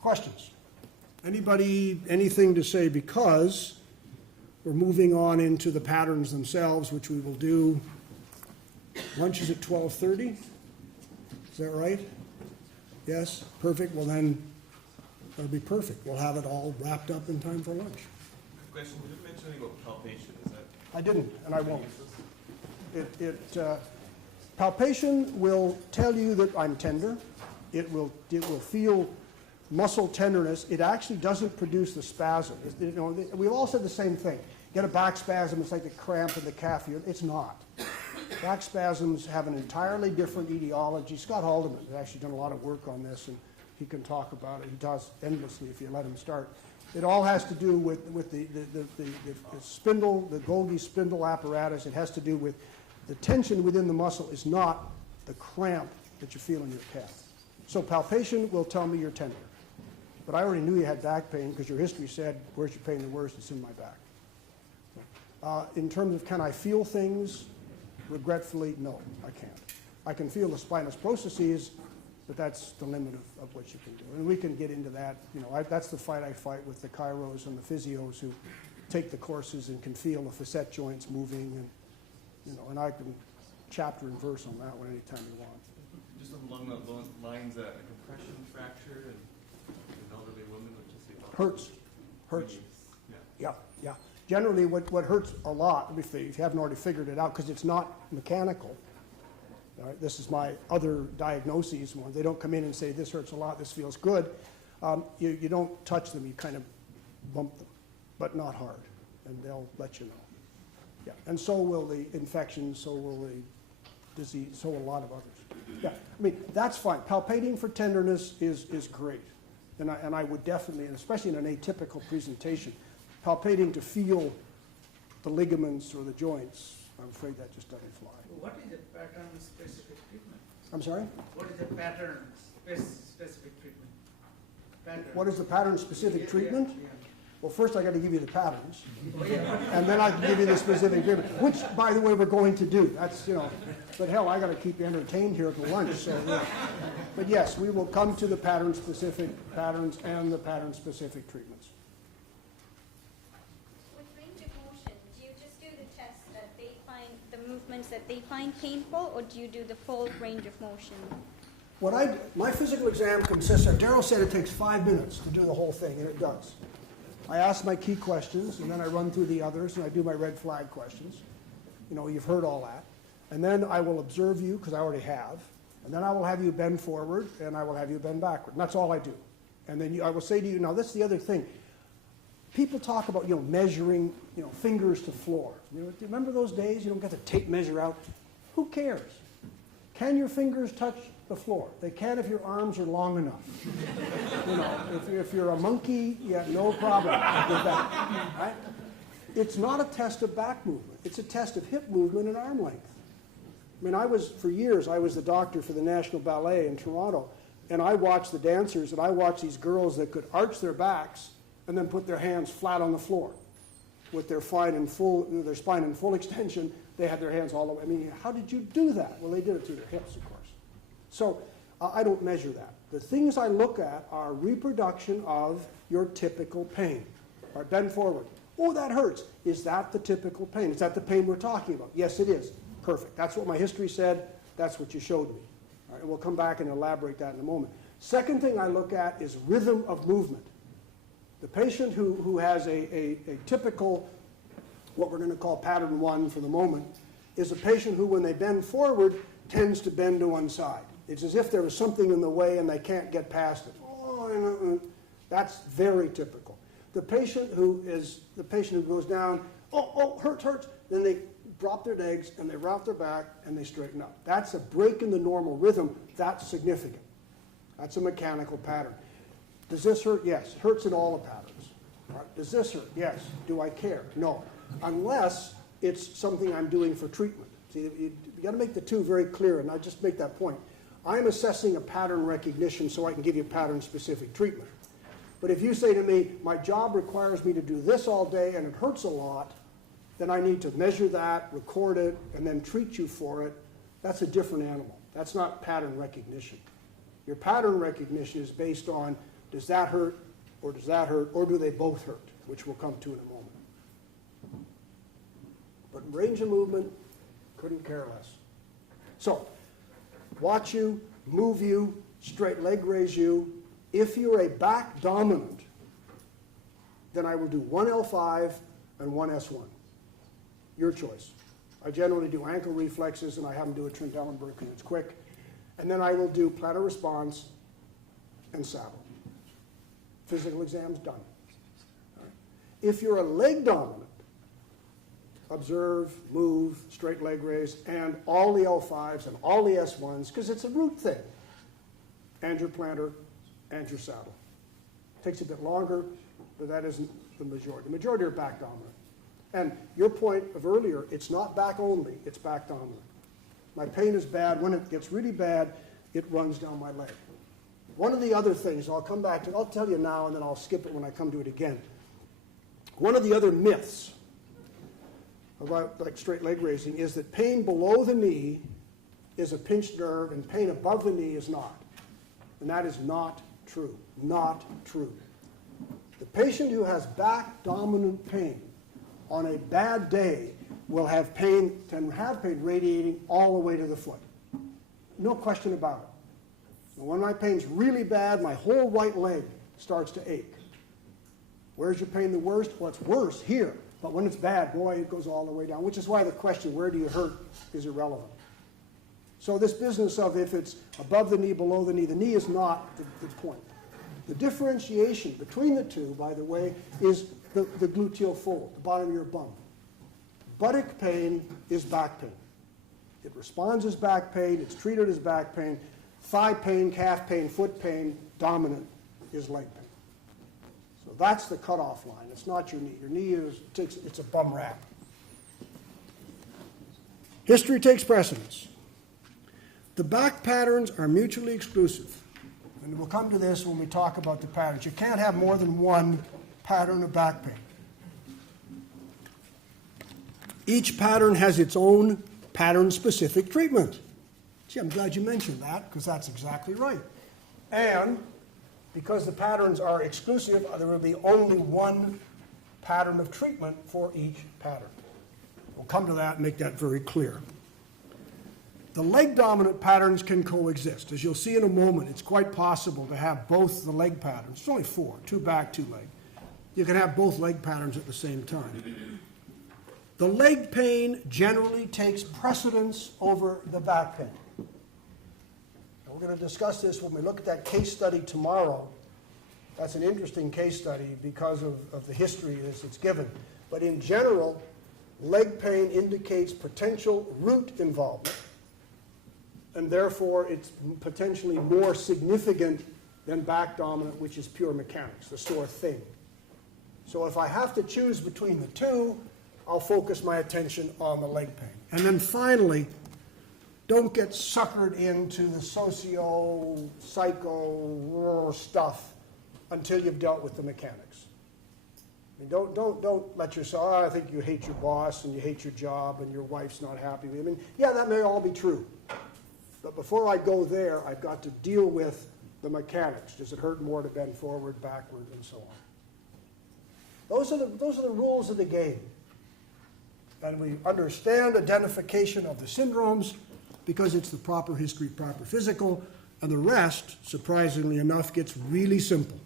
Questions? Anybody, anything to say? Because we're moving on into the patterns themselves, which we will do. Lunch is at 12:30. Is that right? Yes? Perfect. Well, then, that'll be perfect. We'll have it all wrapped up in time for lunch. Question, did you mention anything about palpation? Is that... I didn't, and I won't. Palpation will tell you that I'm tender. It will feel muscle tenderness. It actually doesn't produce the spasm. We've all said the same thing. Get a back spasm, it's like the cramp in the calf. It's not. Back spasms have an entirely different etiology. Scott Haldeman has actually done a lot of work on this, and he can talk about it. He does endlessly if you let him start. It all has to do with the spindle, the Golgi spindle apparatus. It has to do with the tension within the muscle is not the cramp that you feel in your calf. So palpation will tell me you're tender. But I already knew you had back pain because your history said, where's your pain the worst? It's in my back. In terms of can I feel things, regretfully, no, I can't. I can feel the spinous processes, but that's the limit of what you can do. And we can get into that. That's the fight I fight with the chiros and the physios who take the courses and can feel the facet joints moving, and I can chapter and verse on that one anytime you want. Just along those lines, a compression fracture in elderly women, which is Hurts. Yeah. Generally, what hurts a lot, if you haven't already figured it out, because it's not mechanical. All right, this is my other diagnoses. They don't come in and say, this hurts a lot, this feels good. You don't touch them, you kind of bump them, but not hard, and they'll let you know. Yeah, and so will the infections, so will the disease, so will a lot of others. Yeah, I mean, that's fine. Palpating for tenderness is great. And I would definitely, and especially in an atypical presentation, palpating to feel the ligaments or the joints, I'm afraid that just doesn't fly. What is the pattern-specific treatment? I'm sorry? What is the pattern-specific treatment? What is the pattern-specific treatment? Yeah. Well, first I got to give you the patterns, and then I can give you the specific treatment, which, by the way, we're going to do. That's, but hell, I got to keep you entertained here at the lunch. So, yeah. But yes, we will come to the pattern-specific patterns and the pattern-specific treatments. With range of motion, do you just do the tests that they find, the movements that they find painful, or do you do the full range of motion? My physical exam consists of, Daryl said it takes 5 minutes to do the whole thing, and it does. I ask my key questions, and then I run through the others, and I do my red flag questions. You've heard all that. And then I will observe you, because I already have. And then I will have you bend forward, and I will have you bend backward. And that's all I do. And then I will say to you, now this is the other thing. People talk about, measuring, fingers to floor. Do you remember those days? You don't get the tape measure out. Who cares? Can your fingers touch the floor? They can if your arms are long enough. If you're a monkey, you have no problem with that. Right? It's not a test of back movement. It's a test of hip movement and arm length. I mean, for years, I was the doctor for the National Ballet in Toronto, and I watched the dancers, and I watched these girls that could arch their backs and then put their hands flat on the floor with their spine in full extension. They had their hands all the way. I mean, how did you do that? Well, they did it through their hips, of course. So I don't measure that. The things I look at are reproduction of your typical pain. All right, bend forward. Oh, that hurts. Is that the typical pain? Is that the pain we're talking about? Yes, it is. Perfect. That's what my history said. That's what you showed me. All right, and we'll come back and elaborate that in a moment. Second thing I look at is rhythm of movement. The patient who has a typical, what we're going to call pattern 1 for the moment, is a patient who, when they bend forward, tends to bend to one side. It's as if there was something in the way and they can't get past it. Oh, that's very typical. The patient who goes down, hurts, then they drop their legs and they route their back and they straighten up. That's a break in the normal rhythm. That's significant. That's a mechanical pattern. Does this hurt? Yes. Hurts in all the patterns. All right. Does this hurt? Yes. Do I care? No. Unless it's something I'm doing for treatment. See, you got to make the two very clear, and I just make that point. I'm assessing a pattern recognition so I can give you pattern-specific treatment. But if you say to me, my job requires me to do this all day and it hurts a lot, then I need to measure that, record it, and then treat you for it. That's a different animal. That's not pattern recognition. Your pattern recognition is based on Does that hurt, or does that hurt, or do they both hurt, which we'll come to in a moment. But range of movement, couldn't care less. So, watch you, move you, straight leg raise you. If you're a back dominant, then I will do one L5 and one S1. Your choice. I generally do ankle reflexes, and I have them do a Trendelenburg because it's quick. And then I will do plantar response and saddle. Physical exam's done. All right. If you're a leg dominant, observe, move, straight leg raise, and all the L5s and all the S1s, because it's a root thing. And your plantar and your saddle. Takes a bit longer, but that isn't the majority. The majority are back dominant. And your point of earlier, it's not back only, it's back dominant. My pain is bad. When it gets really bad, it runs down my leg. One of the other things, I'll come back to, I'll tell you now and then I'll skip it when I come to it again. One of the other myths about like straight leg raising is that pain below the knee is a pinched nerve and pain above the knee is not. And that is not true. Not true. The patient who has back dominant pain on a bad day will have pain, can have pain radiating all the way to the foot. No question about it. And when my pain's really bad, my whole right leg starts to ache. Where's your pain the worst? Well, it's worse here. But when it's bad, boy, it goes all the way down, which is why the question, where do you hurt, is irrelevant. So this business of if it's above the knee is not the point. The differentiation between the two, by the way, is the gluteal fold, the bottom of your bum. Buttock pain is back pain. It responds as back pain, it's treated as back pain. Thigh pain, calf pain, foot pain, dominant is leg pain. So that's the cutoff line. It's not your knee. Your knee it's a bum wrap. History takes precedence. The back patterns are mutually exclusive. And we'll come to this when we talk about the patterns. You can't have more than one pattern of back pain. Each pattern has its own pattern-specific treatment. Gee, I'm glad you mentioned that, because that's exactly right. And because the patterns are exclusive, there will be only one pattern of treatment for each pattern. We'll come to that and make that very clear. The leg-dominant patterns can coexist. As you'll see in a moment, it's quite possible to have both the leg patterns. It's only 4, 2 back, 2 leg. You can have both leg patterns at the same time. The leg pain generally takes precedence over the back pain. And we're going to discuss this when we look at that case study tomorrow. That's an interesting case study because of the history as it's given. But in general, leg pain indicates potential root involvement. And therefore, it's potentially more significant than back dominant, which is pure mechanics, the sore thing. So if I have to choose between the two, I'll focus my attention on the leg pain. And then finally, don't get suckered into the psycho stuff until you've dealt with the mechanics. I mean, don't let yourself, I think you hate your boss and you hate your job and your wife's not happy with you. I mean, yeah, that may all be true. But before I go there, I've got to deal with the mechanics. Does it hurt more to bend forward, backward, and so on? Those are the rules of the game. And we understand identification of the syndromes because it's the proper history, proper physical, and the rest, surprisingly enough, gets really simple.